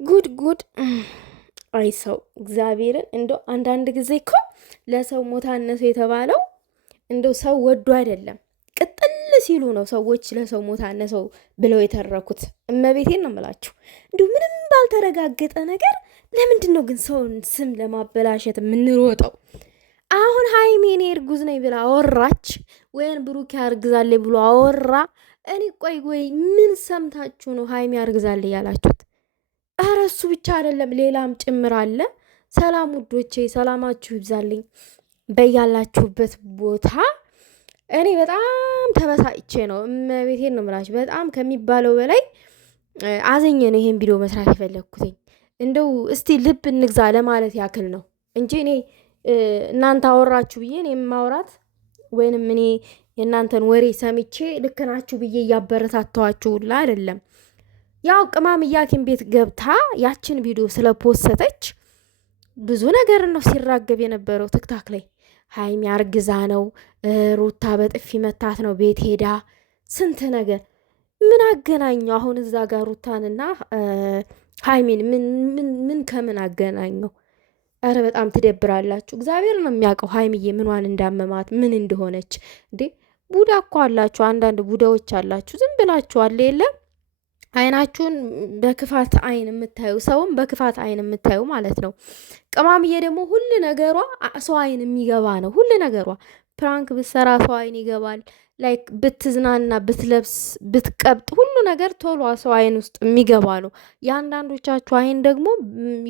ጉድ ጉድ። አይ ሰው እግዚአብሔርን እንደው አንዳንድ ጊዜ እኮ ለሰው ሞት አነሰው የተባለው እንደው ሰው ወዶ አይደለም ቅጥል ሲሉ ነው ሰዎች ለሰው ሞት አነሰው ብለው የተረኩት። እመቤቴን ነው የምላችሁ። እንዲሁ ምንም ባልተረጋገጠ ነገር ለምንድን ነው ግን ሰውን ስም ለማበላሸት የምንሮጠው? አሁን ሀይሚ እኔ እርጉዝ ነኝ ብላ አወራች፣ ወይም ብሩኬ አርግዛለች ብሎ አወራ። እኔ ቆይ ምን ሰምታችሁ ነው ሀይሚ አርግዛለች ያላችሁት? ኧረ እሱ ብቻ አይደለም ሌላም ጭምር አለ። ሰላም ውዶቼ፣ ሰላማችሁ ይብዛልኝ በያላችሁበት ቦታ። እኔ በጣም ተበሳጭቼ ነው እመቤቴን ነው የምላችሁ። በጣም ከሚባለው በላይ አዘኘ ነው ይሄን ቪዲዮ መስራት የፈለግኩትኝ። እንደው እስቲ ልብ እንግዛ ለማለት ያክል ነው እንጂ እኔ እናንተ አወራችሁ ብዬ እኔ ማውራት ወይንም እኔ የእናንተን ወሬ ሰምቼ ልክ ናችሁ ብዬ እያበረታተዋችሁላ አይደለም። ያው ቅማም እያኪን ቤት ገብታ ያችን ቪዲዮ ስለፖሰተች ብዙ ነገር ነው ሲራገብ የነበረው ትክታክ ላይ። ሀይሚ አርግዛ ነው፣ ሩታ በጥፊ መታት ነው ቤት ሄዳ ስንት ነገር። ምን አገናኘው አሁን እዛ ጋር ሩታንና ሀይሚን? ምን ከምን አገናኘው? ኧረ በጣም ትደብራላችሁ። እግዚአብሔር ነው የሚያውቀው ሀይሚዬ ምኗን እንዳመማት ምን እንደሆነች። እንዴ ቡዳ እኮ አላችሁ፣ አንዳንድ ቡዳዎች አላችሁ። ዝም ብላችሁ አለ የለም አይናችሁን በክፋት አይን የምታዩ ሰውን በክፋት አይን የምታዩ ማለት ነው። ቅማምዬ ደግሞ ሁሉ ነገሯ ሰው አይን የሚገባ ነው። ሁሉ ነገሯ ፕራንክ ብትሰራ ሰው አይን ይገባል። ላይክ ብትዝናና፣ ብትለብስ፣ ብትቀብጥ ሁሉ ነገር ቶሎ ሰው አይን ውስጥ የሚገባ ነው። የአንዳንዶቻችሁ አይን ደግሞ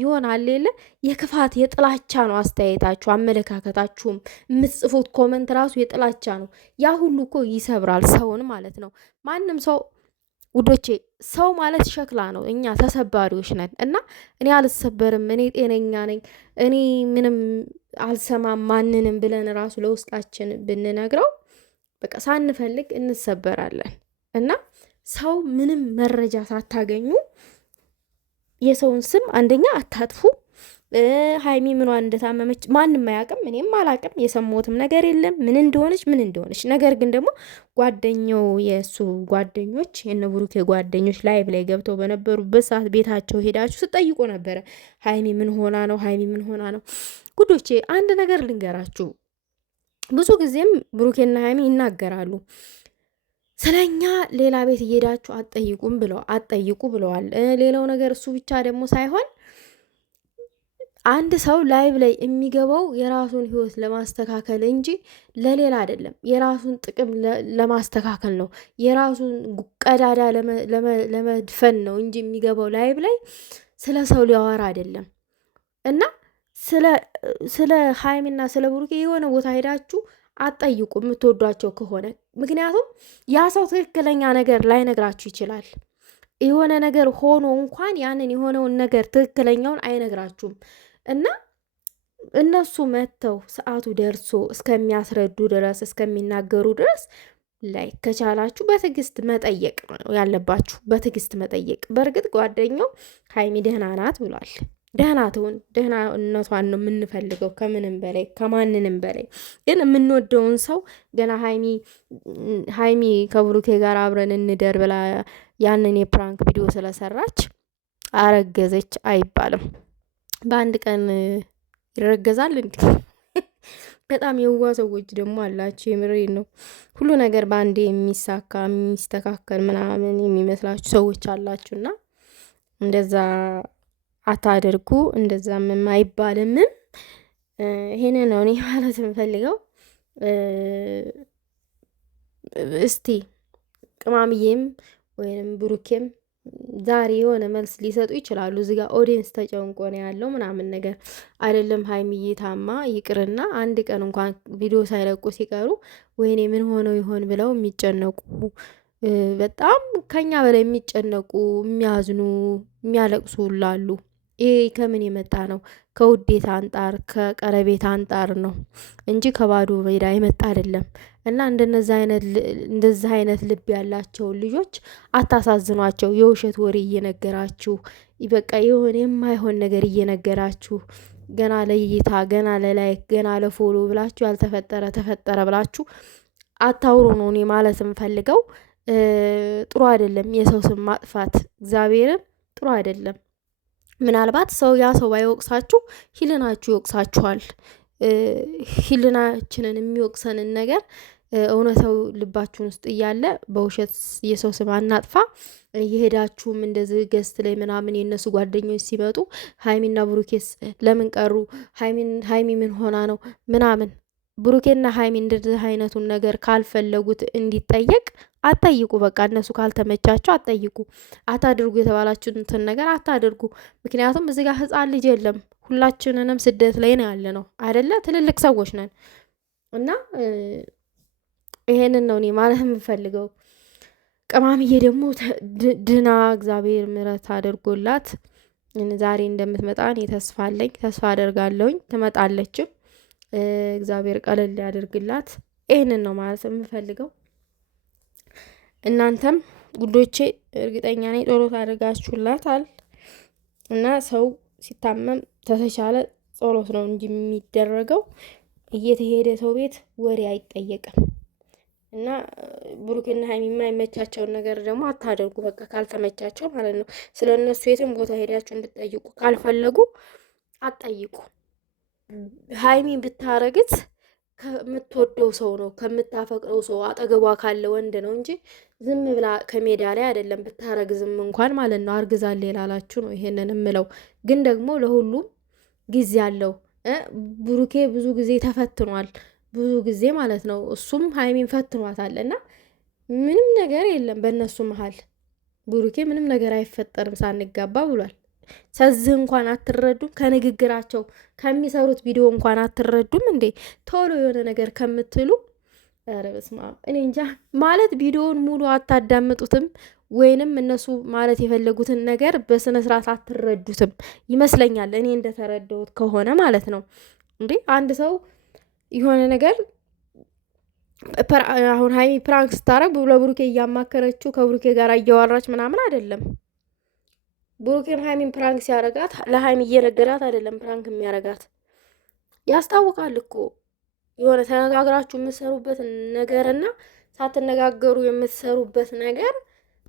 ይሆናል የለ የክፋት የጥላቻ ነው። አስተያየታችሁ፣ አመለካከታችሁም የምትጽፉት ኮመንት ራሱ የጥላቻ ነው። ያ ሁሉ እኮ ይሰብራል ሰውን ማለት ነው። ማንም ሰው ውዶቼ ሰው ማለት ሸክላ ነው። እኛ ተሰባሪዎች ነን እና እኔ አልሰበርም፣ እኔ ጤነኛ ነኝ፣ እኔ ምንም አልሰማም ማንንም ብለን ራሱ ለውስጣችን ብንነግረው በቃ ሳንፈልግ እንሰበራለን። እና ሰው ምንም መረጃ ሳታገኙ የሰውን ስም አንደኛ አታጥፉ። ሀይሚ ምኗን እንደታመመች ማንም አያውቅም፣ እኔም አላውቅም፣ የሰማሁትም ነገር የለም ምን እንደሆነች። ነገር ግን ደግሞ ጓደኛው የእሱ ጓደኞች የነ ብሩኬ ጓደኞች ላይቭ ላይ ገብተው በነበሩበት ሰዓት ቤታቸው ሄዳችሁ ስጠይቁ ነበረ። ሀይሚ ምን ሆና ነው? ሀይሚ ምን ሆና ነው? ጉዶቼ አንድ ነገር ልንገራችሁ። ብዙ ጊዜም ብሩኬና ሀይሚ ይናገራሉ ስለኛ ሌላ ቤት እየሄዳችሁ አትጠይቁ ብለዋል። ሌላው ነገር እሱ ብቻ ደግሞ ሳይሆን አንድ ሰው ላይቭ ላይ የሚገባው የራሱን ህይወት ለማስተካከል እንጂ ለሌላ አይደለም። የራሱን ጥቅም ለማስተካከል ነው። የራሱን ቀዳዳ ለመድፈን ነው እንጂ የሚገባው ላይቭ ላይ ስለ ሰው ሊያወራ አይደለም። እና ስለ ሀይሚና ስለ ብሩኬ የሆነ ቦታ ሄዳችሁ አትጠይቁ የምትወዷቸው ከሆነ። ምክንያቱም ያ ሰው ትክክለኛ ነገር ላይነግራችሁ ይችላል። የሆነ ነገር ሆኖ እንኳን ያንን የሆነውን ነገር ትክክለኛውን አይነግራችሁም። እና እነሱ መጥተው ሰዓቱ ደርሶ እስከሚያስረዱ ድረስ እስከሚናገሩ ድረስ ላይ ከቻላችሁ በትዕግስት መጠየቅ ያለባችሁ፣ በትዕግስት መጠየቅ። በእርግጥ ጓደኛው ሀይሚ ደህና ናት ብሏል። ደህና ትሁን፣ ደህናነቷን ነው የምንፈልገው ከምንም በላይ ከማንንም በላይ። ግን የምንወደውን ሰው ገና ሀይሚ ከብሩኬ ጋር አብረን እንደር ብላ ያንን የፕራንክ ቪዲዮ ስለሰራች አረገዘች አይባልም። በአንድ ቀን ይረገዛል እንዲ? በጣም የዋ ሰዎች ደግሞ አላችሁ። የምሬን ነው። ሁሉ ነገር በአንዴ የሚሳካ የሚስተካከል ምናምን የሚመስላችሁ ሰዎች አላችሁና እንደዛ አታደርጉ። እንደዛም አይባልምም። ይሄንን ነው እኔ ማለት የምፈልገው። እስቲ ቅማምዬም ወይም ብሩኬም ዛሬ የሆነ መልስ ሊሰጡ ይችላሉ። እዚህ ጋር ኦዲየንስ ተጨንቆ ነው ያለው ምናምን ነገር አይደለም። ሀይሚዬ ታማ ይቅርና አንድ ቀን እንኳን ቪዲዮ ሳይለቁ ሲቀሩ ወይኔ ምን ሆነው ይሆን ብለው የሚጨነቁ በጣም ከኛ በላይ የሚጨነቁ የሚያዝኑ የሚያለቅሱ ላሉ። ይሄ ከምን የመጣ ነው? ከውዴታ አንጣር ከቀረቤታ አንጣር ነው እንጂ ከባዶ ሜዳ የመጣ አይደለም። እና እንደዚህ አይነት ልብ ያላቸውን ልጆች አታሳዝኗቸው። የውሸት ወሬ እየነገራችሁ በቃ የሆነ የማይሆን ነገር እየነገራችሁ ገና ለእይታ ገና ለላይክ ገና ለፎሎ ብላችሁ ያልተፈጠረ ተፈጠረ ብላችሁ አታውሩ ነው እኔ ማለት የምፈልገው። ጥሩ አይደለም የሰው ስም ማጥፋት፣ እግዚአብሔርን ጥሩ አይደለም። ምናልባት ያ ሰው ባይወቅሳችሁ ሂልናችሁ ይወቅሳችኋል። ሂልናችንን የሚወቅሰንን ነገር እውነታው ልባችሁን ውስጥ እያለ በውሸት የሰው ስም አናጥፋ። የሄዳችሁም እንደዚህ ገስት ላይ ምናምን የእነሱ ጓደኞች ሲመጡ ሀይሚና ብሩኬስ ለምን ቀሩ? ሀይሚ ምን ሆና ነው ምናምን። ብሩኬና ሀይሚ እንደዚህ አይነቱን ነገር ካልፈለጉት እንዲጠየቅ አትጠይቁ። በቃ እነሱ ካልተመቻቸው አትጠይቁ። አታድርጉ የተባላችሁትን ነገር አታድርጉ። ምክንያቱም እዚህ ጋር ህፃን ልጅ የለም። ሁላችንንም ስደት ላይ ነው ያለ ነው አይደለ? ትልልቅ ሰዎች ነን እና ይሄንን ነው እኔ ማለት የምፈልገው። ቅማምዬ ደግሞ ድና እግዚአብሔር ምሕረት አድርጎላት ዛሬ እንደምትመጣ እኔ ተስፋ አለኝ፣ ተስፋ አደርጋለሁኝ። ትመጣለችም። እግዚአብሔር ቀለል ያደርግላት። ይሄንን ነው ማለት የምፈልገው። እናንተም ጉዶቼ እርግጠኛ ነኝ ጸሎት አድርጋችሁላታል እና ሰው ሲታመም ተተቻለ ጸሎት ነው እንጂ የሚደረገው እየተሄደ ሰው ቤት ወሬ አይጠየቅም። እና ብሩክና ሀይሚ የማይመቻቸውን ነገር ደግሞ አታደርጉ። በቃ ካልተመቻቸው ማለት ነው። ስለ እነሱ የትም ቦታ ሄዳችሁ እንድትጠይቁ ካልፈለጉ አትጠይቁ። ሀይሚ ብታረግት ከምትወደው ሰው ነው፣ ከምታፈቅረው ሰው አጠገቧ ካለ ወንድ ነው እንጂ ዝም ብላ ከሜዳ ላይ አይደለም። ብታረግዝም እንኳን ማለት ነው። አርግዛል ላላችሁ ነው ይሄንን እምለው። ግን ደግሞ ለሁሉም ጊዜ አለው። ብሩኬ ብዙ ጊዜ ተፈትኗል፣ ብዙ ጊዜ ማለት ነው። እሱም ሀይሚን ፈትኗታል እና ምንም ነገር የለም በእነሱ መሀል። ብሩኬ ምንም ነገር አይፈጠርም ሳንጋባ ብሏል። ሰዝህ እንኳን አትረዱም? ከንግግራቸው ከሚሰሩት ቪዲዮ እንኳን አትረዱም እንዴ? ቶሎ የሆነ ነገር ከምትሉ ኧረ በስመ አብ እኔ እንጃ። ማለት ቪዲዮውን ሙሉ አታዳምጡትም ወይንም እነሱ ማለት የፈለጉትን ነገር በስነ ስርዓት አትረዱትም ይመስለኛል፣ እኔ እንደተረዳሁት ከሆነ ማለት ነው። እንዴ አንድ ሰው የሆነ ነገር አሁን ሀይሚ ፕራንክ ስታረግ ለብሩኬ እያማከረችው ከብሩኬ ጋር እያወራች ምናምን አይደለም። ብሩኬም ሀይሚን ፕራንክ ሲያረጋት ለሀይሚ እየነገራት አይደለም ፕራንክ የሚያረጋት። ያስታውቃል እኮ የሆነ ተነጋግራችሁ የምትሰሩበት ነገርና ሳትነጋገሩ የምትሰሩበት ነገር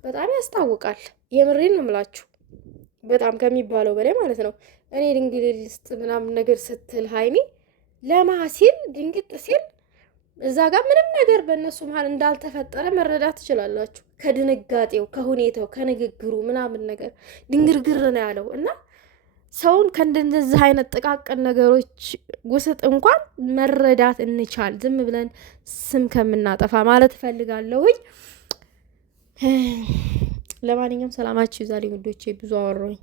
በጣም ያስታውቃል። የምሬን ነው የምላችሁ፣ በጣም ከሚባለው በላይ ማለት ነው። እኔ ድንግል ልስጥ ምናምን ነገር ስትል ሀይሚ ለማ ሲል ድንግጥ ሲል እዛ ጋር ምንም ነገር በእነሱ መሀል እንዳልተፈጠረ መረዳት ትችላላችሁ። ከድንጋጤው፣ ከሁኔታው፣ ከንግግሩ ምናምን ነገር ድንግርግር ነው ያለው እና ሰውን ከእንደዚህ አይነት ጥቃቅን ነገሮች ውስጥ እንኳን መረዳት እንቻል፣ ዝም ብለን ስም ከምናጠፋ ማለት እፈልጋለሁኝ። ለማንኛውም ሰላማችሁ ይዛልኝ ውዶቼ፣ ብዙ አወራሁኝ።